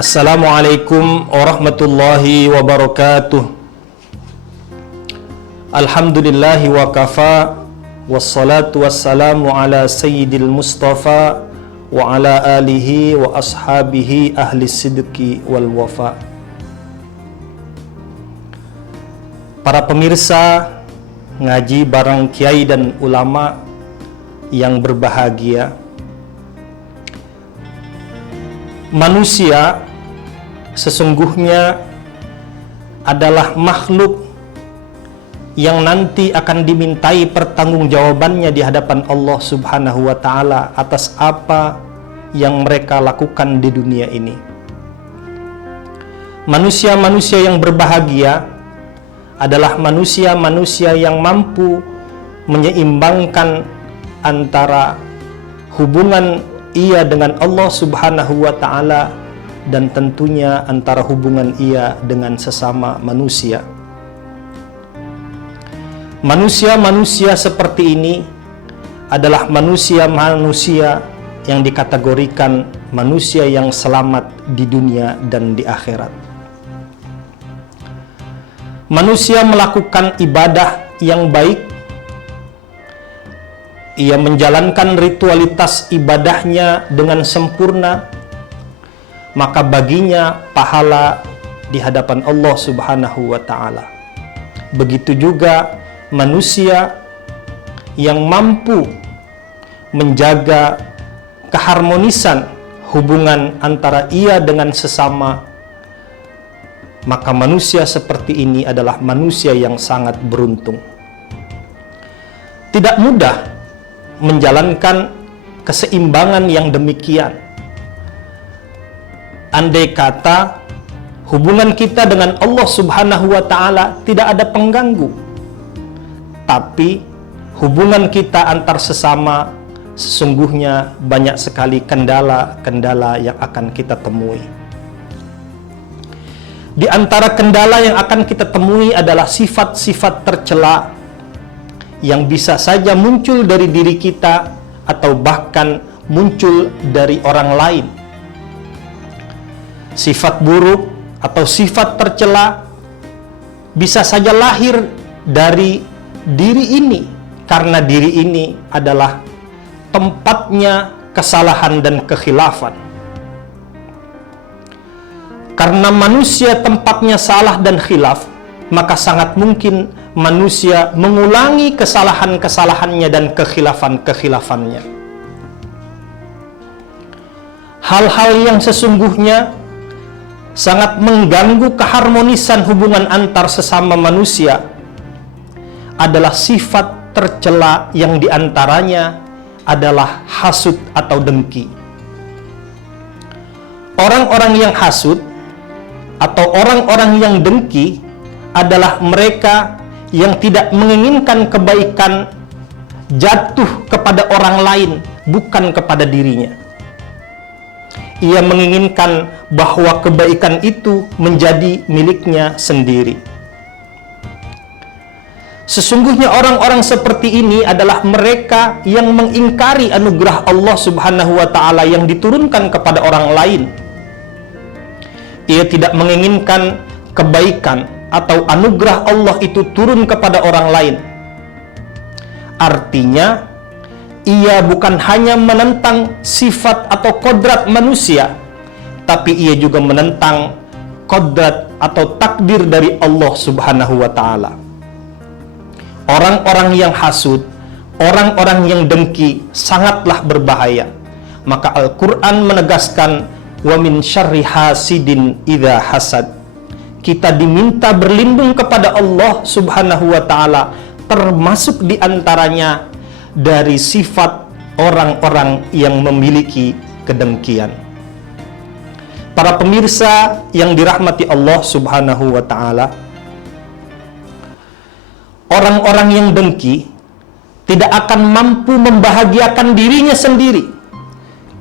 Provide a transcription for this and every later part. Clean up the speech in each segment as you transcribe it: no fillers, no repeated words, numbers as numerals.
Assalamualaikum warahmatullahi wabarakatuh. Alhamdulillahi wa kafa, wassalatu wassalamu ala sayyidil mustafa wa ala alihi wa ashabihi ahli sidqi wal wafa. Para pemirsa ngaji bareng kiai dan ulama yang berbahagia, manusia sesungguhnya adalah makhluk yang nanti akan dimintai pertanggungjawabannya di hadapan Allah Subhanahu wa Ta'ala atas apa yang mereka lakukan di dunia ini. Manusia-manusia yang berbahagia adalah manusia-manusia yang mampu menyeimbangkan antara hubungan ia dengan Allah Subhanahu wa Ta'ala dan tentunya antara hubungan ia dengan sesama manusia. Manusia-manusia seperti ini adalah manusia-manusia yang dikategorikan manusia yang selamat di dunia dan di akhirat. Manusia melakukan ibadah yang baik, ia menjalankan ritualitas ibadahnya dengan sempurna, maka baginya pahala di hadapan Allah Subhanahu wa Ta'ala. Begitu juga manusia yang mampu menjaga keharmonisan hubungan antara ia dengan sesama, maka manusia seperti ini adalah manusia yang sangat beruntung. Tidak mudah menjalankan keseimbangan yang demikian. Andai kata hubungan kita dengan Allah Subhanahu wa Ta'ala tidak ada pengganggu, tapi hubungan kita antar sesama sesungguhnya banyak sekali kendala-kendala yang akan kita temui. Di antara kendala yang akan kita temui adalah sifat-sifat tercela yang bisa saja muncul dari diri kita atau bahkan muncul dari orang lain. Sifat buruk atau sifat tercela bisa saja lahir dari diri ini, karena diri ini adalah tempatnya kesalahan dan kekhilafan. Karena manusia tempatnya salah dan khilaf, maka sangat mungkin manusia mengulangi kesalahan-kesalahannya dan kekhilafan-kekhilafannya. Hal-hal yang sesungguhnya sangat mengganggu keharmonisan hubungan antar sesama manusia adalah sifat tercela yang diantaranya adalah hasud atau dengki. Orang-orang yang hasud atau orang-orang yang dengki adalah mereka yang tidak menginginkan kebaikan jatuh kepada orang lain, bukan kepada dirinya. Ia menginginkan bahwa kebaikan itu menjadi miliknya sendiri. Sesungguhnya orang-orang seperti ini adalah mereka yang mengingkari anugerah Allah Subhanahu wa Ta'ala yang diturunkan kepada orang lain. Ia tidak menginginkan kebaikan atau anugerah Allah itu turun kepada orang lain. Artinya, ia bukan hanya menentang sifat atau kodrat manusia, tapi ia juga menentang kodrat atau takdir dari Allah Subhanahu wa Ta'ala. Orang-orang yang hasud, orang-orang yang dengki sangatlah berbahaya. Maka Al-Quran menegaskan, wa min syarri hasidin idza hasad. Kita diminta berlindung kepada Allah Subhanahu wa Ta'ala, termasuk diantaranya dari sifat orang-orang yang memiliki kedengkian. Para pemirsa yang dirahmati Allah Subhanahu wa Ta'ala, orang-orang yang dengki tidak akan mampu membahagiakan dirinya sendiri.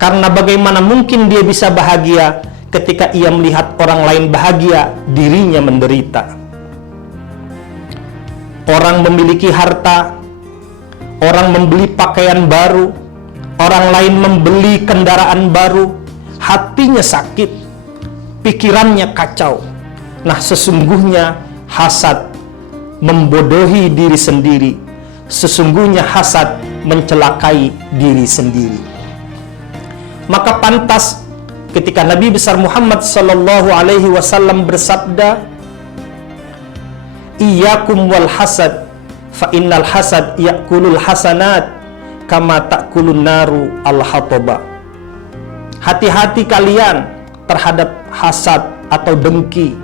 Karena bagaimana mungkin dia bisa bahagia ketika ia melihat orang lain bahagia, dirinya menderita. Orang memiliki harta, orang membeli pakaian baru, orang lain membeli kendaraan baru, hatinya sakit. pikirannya kacau. Nah, sesungguhnya hasad membodohi diri sendiri. Sesungguhnya hasad mencelakai diri sendiri. Maka pantas ketika Nabi besar Muhammad sallallahu alaihi wasallam bersabda, "Iyyakum wal hasad, fa innal hasad ya'kulul hasanat kama ta'kulun naru al-hataba." Hati-hati kalian terhadap hasad atau dengki.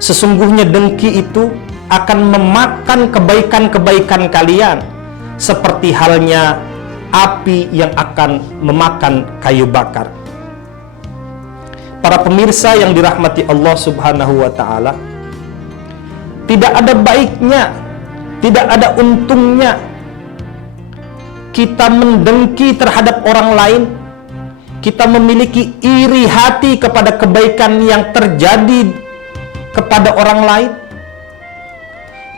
Sesungguhnya dengki itu akan memakan kebaikan-kebaikan kalian seperti halnya api yang akan memakan kayu bakar. Para pemirsa yang dirahmati Allah Subhanahu wa taala, tidak ada baiknya, tidak ada untungnya kita mendengki terhadap orang lain, kita memiliki iri hati kepada kebaikan yang terjadi kepada orang lain,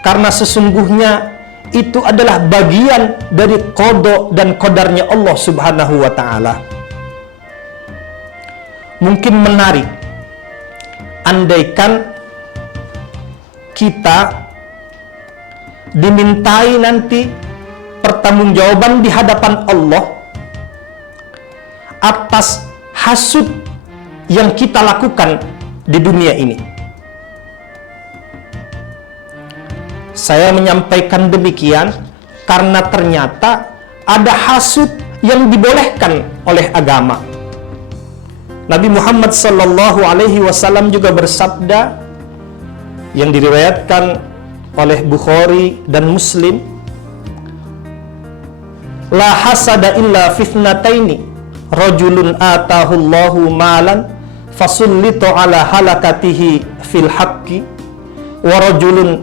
karena sesungguhnya itu adalah bagian dari qada dan qadarnya Allah Subhanahu wa taala. Mungkin menarik andaikan kita dimintai nanti pertanggungjawaban di hadapan Allah atas hasud yang kita lakukan di dunia ini. Saya menyampaikan demikian karena ternyata ada hasud yang dibolehkan oleh agama. Nabi Muhammad sallallahu alaihi wasallam juga bersabda yang diriwayatkan oleh Bukhari dan Muslim, "La hasada illa fitnataini, rajulun atahullahu malan fasullita ala halakatihi fil haqqi, wa rajulun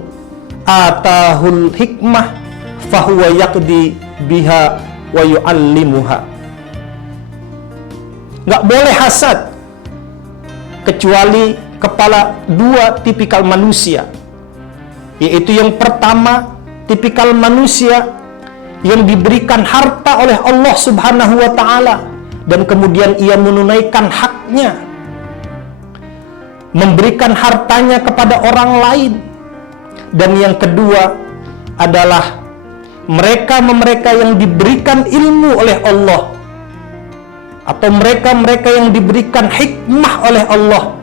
atahul hikmah fahuwa yaqdi biha wa yu'allimuha." Nggak boleh hasad kecuali kepala dua tipikal manusia, yaitu yang pertama, tipikal manusia yang diberikan harta oleh Allah Subhanahu wa taala dan kemudian ia menunaikan haknya, memberikan hartanya kepada orang lain. Dan yang kedua adalah mereka yang diberikan ilmu oleh Allah, atau mereka yang diberikan hikmah oleh Allah,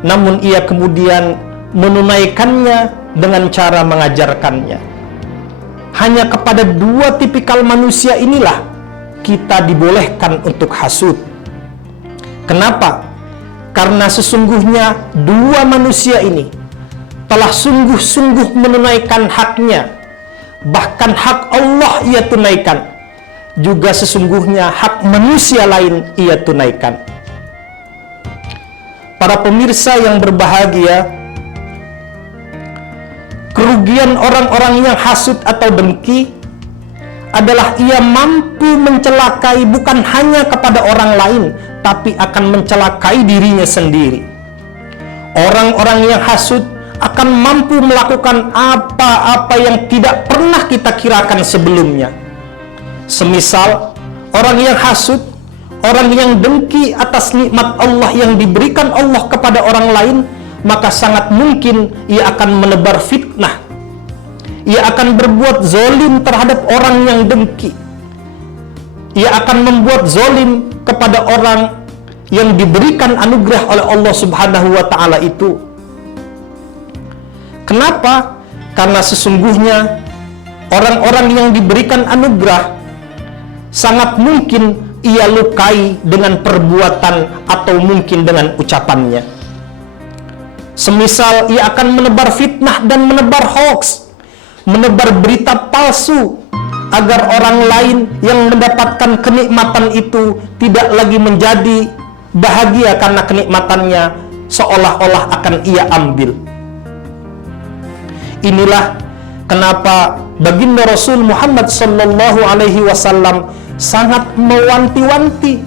namun ia kemudian menunaikannya dengan cara mengajarkannya. Hanya kepada dua tipikal manusia inilah kita dibolehkan untuk hasud. Kenapa? Karena sesungguhnya dua manusia ini telah sungguh-sungguh menunaikan haknya. Bahkan hak Allah ia tunaikan, juga sesungguhnya hak manusia lain ia tunaikan. Para pemirsa yang berbahagia, kerugian orang-orang yang hasud atau dengki adalah ia mampu mencelakai bukan hanya kepada orang lain, tapi akan mencelakai dirinya sendiri. Orang-orang yang hasud akan mampu melakukan apa-apa yang tidak pernah kita kirakan sebelumnya. Semisal orang yang hasud, orang yang dengki atas nikmat Allah yang diberikan Allah kepada orang lain, maka sangat mungkin ia akan menebar fitnah. Ia akan berbuat zalim terhadap orang yang dengki. Ia akan membuat zalim kepada orang yang diberikan anugerah oleh Allah Subhanahu wa taala itu. Kenapa? Karena sesungguhnya orang-orang yang diberikan anugerah sangat mungkin ia lukai dengan perbuatan atau mungkin dengan ucapannya. Semisal ia akan menebar fitnah dan menebar hoax, menebar berita palsu, agar orang lain yang mendapatkan kenikmatan itu tidak lagi menjadi bahagia karena kenikmatannya, seolah-olah akan ia ambil. Inilah kenapa baginda Rasul Muhammad sallallahu alaihi wasallam sangat mewanti-wanti,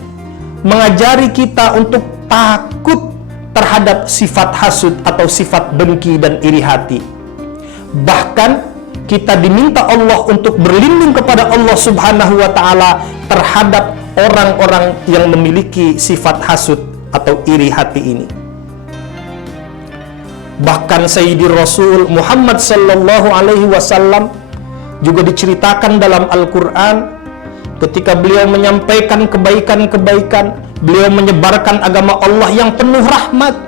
mengajari kita untuk takut terhadap sifat hasud atau sifat dengki dan iri hati. Bahkan kita diminta Allah untuk berlindung kepada Allah Subhanahu wa taala terhadap orang-orang yang memiliki sifat hasud atau iri hati ini. Bahkan Sayyidi Rasul Muhammad sallallahu alaihi wasallam juga diceritakan dalam Al-Quran ketika beliau menyampaikan kebaikan-kebaikan, beliau menyebarkan agama Allah yang penuh rahmat.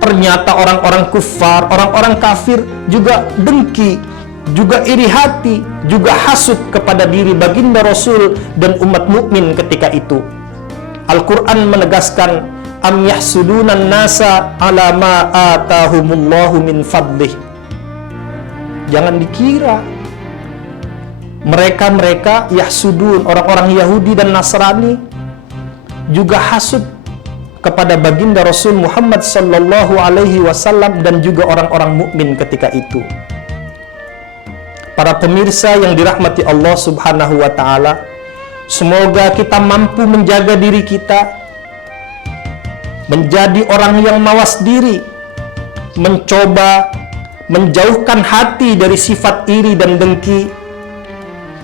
Ternyata orang-orang kufar, orang-orang kafir juga dengki, juga iri hati, juga hasud kepada diri baginda Rasul dan umat mukmin ketika itu. Al-Quran menegaskan, am yahsudunan nasa ala ma atahumullahu min fadlih. Jangan dikira mereka yahsudun, orang-orang Yahudi dan Nasrani juga hasud kepada baginda Rasul Muhammad sallallahu alaihi wasallam dan juga orang-orang mukmin ketika itu. Para pemirsa yang dirahmati Allah Subhanahu wa taala, semoga kita mampu menjaga diri kita menjadi orang yang mawas diri, mencoba menjauhkan hati dari sifat iri dan dengki,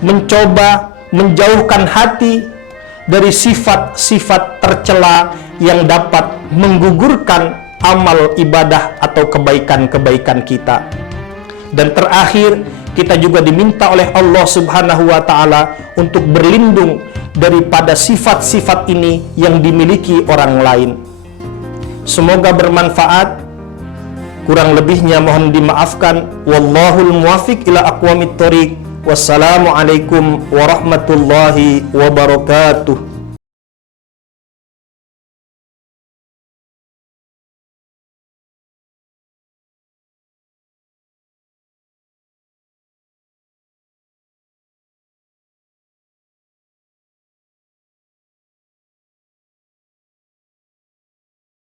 mencoba menjauhkan hati dari sifat-sifat tercela yang dapat menggugurkan amal ibadah atau kebaikan-kebaikan kita. Dan terakhir, kita juga diminta oleh Allah Subhanahu wa taala untuk berlindung daripada sifat-sifat ini yang dimiliki orang lain. Semoga bermanfaat. Kurang lebihnya mohon dimaafkan. Wallahul muwaffiq ila aqwamit thoriq. Wassalamualaikum warahmatullahi wabarakatuh.